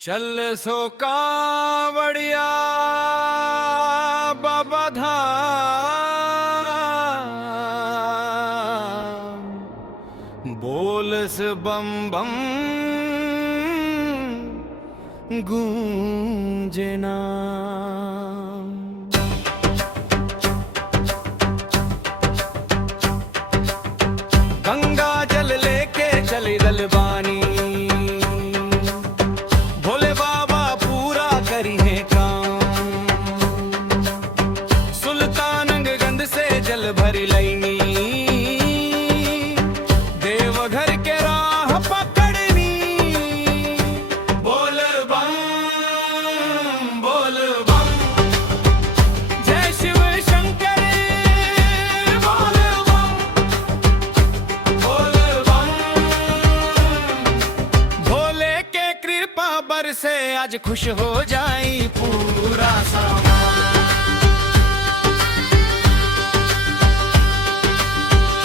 चल सो कावड़िया बाबा धाम, बोलस बम बम गूंजे नाम। गंगा जल लेके चली दलबानी, भोले बाबा पूरा करी है काम। सुल्तानगंज से जल भरी लईनी, देवघर के राह पकड़नी। बोल बम जय शिव शंकर, बोल बम भोले के कृपा बरसे आज खुश हो जाई पूरा समाज।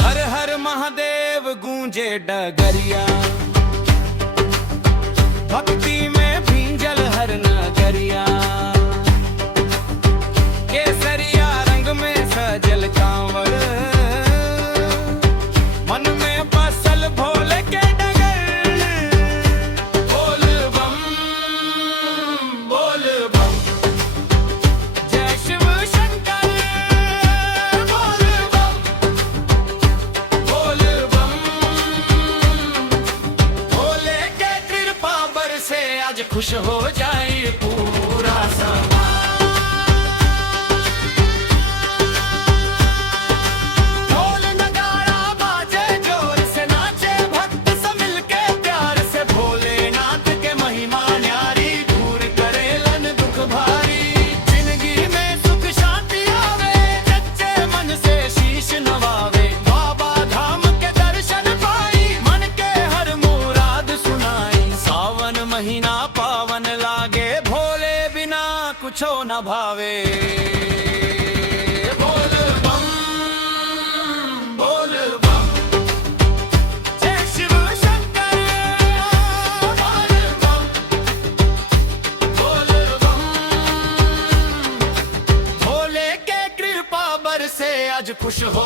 हर हर महादेव गूंजे डगरिया, भक्ति में भींजल हर नगरिया। केसरिया रंग में सजल कांवड़, मन में बसल भोले के डगर। बोल बम जय शिव शंकर, बोल बम भोले के कृपा बरसे आज खुश हो जाए पूरा समाज। ढोल नगाड़ा बाजे जोर से नाचे भक्त सब मिलके प्यार से। भोलेनाथ के महिमा न्यारी, दूर करेलन दुख भारी। जिंदगी में सुख शांति आवे, सच्चे मन से शीश नवावे। बाबा धाम के दर्शन पाई, मन के हर मुराद सुनाई। सावन महीना पावन लागे, भोले बिना कुछो न भावे। बोल बम जय शिव शंकर, बोल बम भोले के कृपा बरसे आज खुश हो